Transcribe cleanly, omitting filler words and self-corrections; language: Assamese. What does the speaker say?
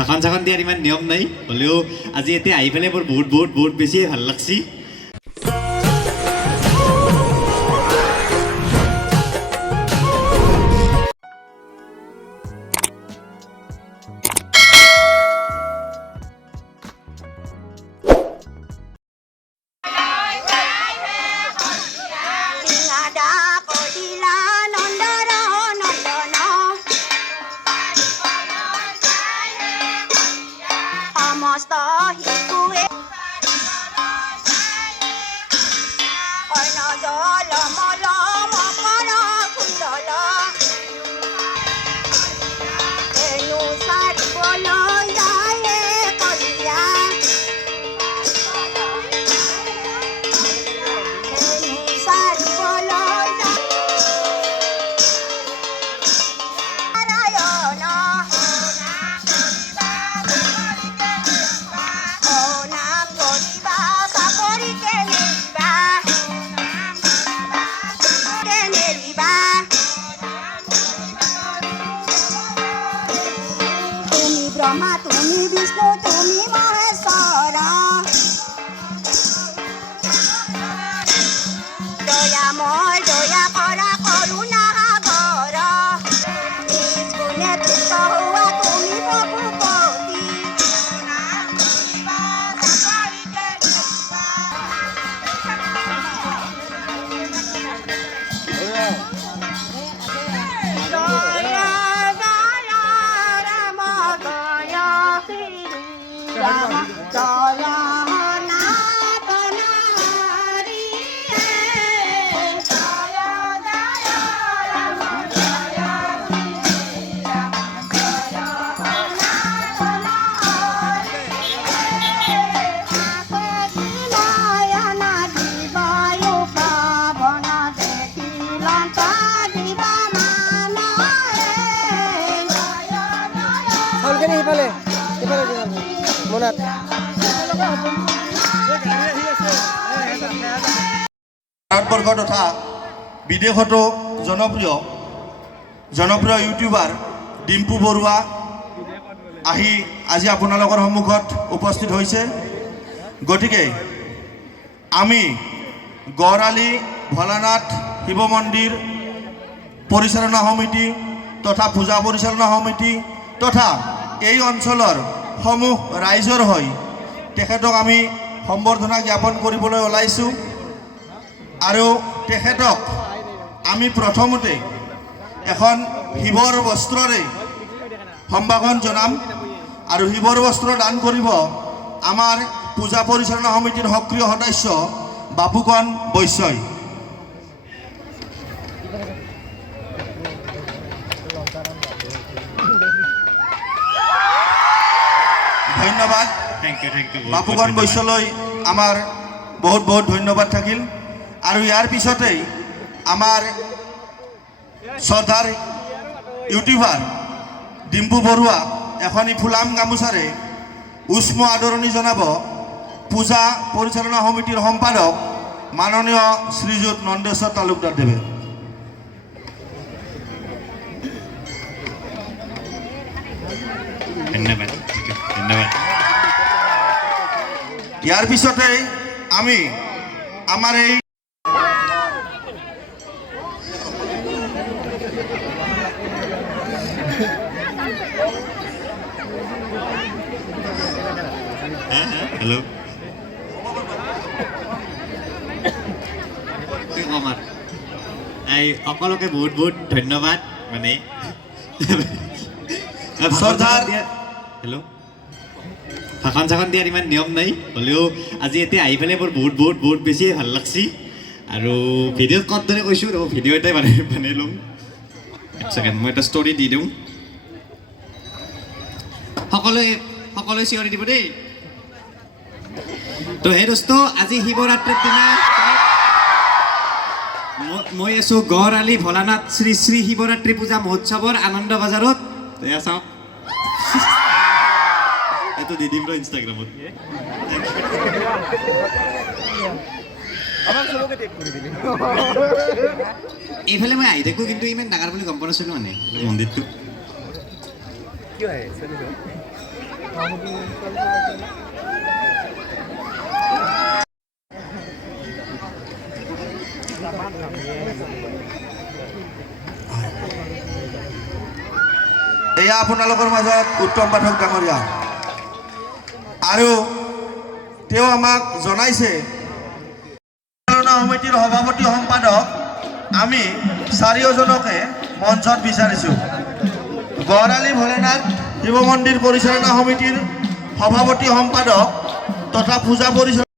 ভাষণ চাখন দিয়াৰ ইমান নিয়ম নাই হ'লেও আজি এতিয়া আহি পেলাই মোৰ বহুত বেছিয়ে ভাল লাগছি ব্ৰহ্মা তুমি বিষ্ণু তুমি মহেশ্বৰ দয়াময় দয়া কৰা কৰুণা সাগৰ নিজ গুণে তৃপ্ত হোৱা তুমি ভগৱতী ইফালে মনাত ভাৰতবৰ্ষ তথা বিদেশতো জনপ্ৰিয় ইউটিউবাৰ ডিম্পু বৰুৱা আহি আজি আপোনালোকৰ সন্মুখত উপস্থিত হৈছে গতিকে আমি গড়আলি ভোলানাথ শিৱ মন্দিৰ পৰিচালনা সমিতি তথা পূজা পৰিচালনা সমিতি তথা এই অঞ্চলৰ সমূহ ৰাইজৰ হৈ তেখেতক আমি সম্বৰ্ধনা জ্ঞাপন কৰিবলৈ ওলাইছোঁ আৰু তেখেতক আমি প্ৰথমতে এখন শিৱৰ বস্ত্ৰৰে সম্ভাষণ জনাম আৰু শিৱৰ বস্ত্ৰ দান কৰিব আমাৰ পূজা পৰিচালনা সমিতিৰ সক্ৰিয় সদস্য বাপুকণ বৈশ্যই ধন্যবাদ থেংক ইউ বাপুকণ বৈশ্যলৈ আমাৰ বহুত ধন্যবাদ থাকিল আৰু ইয়াৰ পিছতেই আমাৰ শ্ৰদ্ধাৰ ইউটিউবাৰ ডিম্পু বৰুৱা এখনি ফুলাম গামোচাৰে উষ্ম আদৰণি জনাব পূজা পৰিচালনা সমিতিৰ সম্পাদক মাননীয় শ্ৰীযুত নন্দেশ্বৰ তালুকদাৰ দেৱে ধন্যবাদ ইয়াৰ পিছতেই আমি আমাৰ এই হেল্ল' কি ক'ম আৰু এই সকলোকে বহুত ধন্যবাদ মানে হেল্ল' ভাষণ চাখন দিয়াৰ ইমান নিয়ম নাই হ'লেও আজি এতিয়া আহি পেলাই মোৰ বহুত বেছিয়ে ভাল লাগছি আৰু ভিডিঅ'ত কত দৰে কৈছোঁ ভিডিঅ' এটাই বনাই ল'ম এক ছেকেণ্ড মই এটা ষ্টৰি দি দিওঁ সকলোৱে চিঞৰি দিব দেই তো সেই দোস্ত আজি শিৱৰাত্ৰিৰ দিনা মই আছোঁ গড়আলি ভোলানাথ শ্ৰী শ্ৰী শিৱৰাত্ৰি পূজা মহোৎসৱৰ আনন্দ বজাৰত এয়া চাওক এইটো দি দিম ৰ ইনষ্টাগ্ৰামত এইফালে মই আহি থাকোঁ কিন্তু ইমান ডাঙৰ বুলি গম পোৱা নাছিলোঁ মানে মন্দিৰটো এয়া আপোনালোকৰ মাজত উত্তম পাঠক ডাঙৰীয়া আৰু তেওঁ আমাক জনাইছে সমিতিৰ সভাপতি সম্পাদক আমি চাৰিওজনকে মঞ্চত বিচাৰিছোঁ। গড়আলি ভোলেনাথ শিৱ মন্দিৰ পৰিচালনা সমিতিৰ সভাপতি সম্পাদক তথা পূজা পৰিচালনা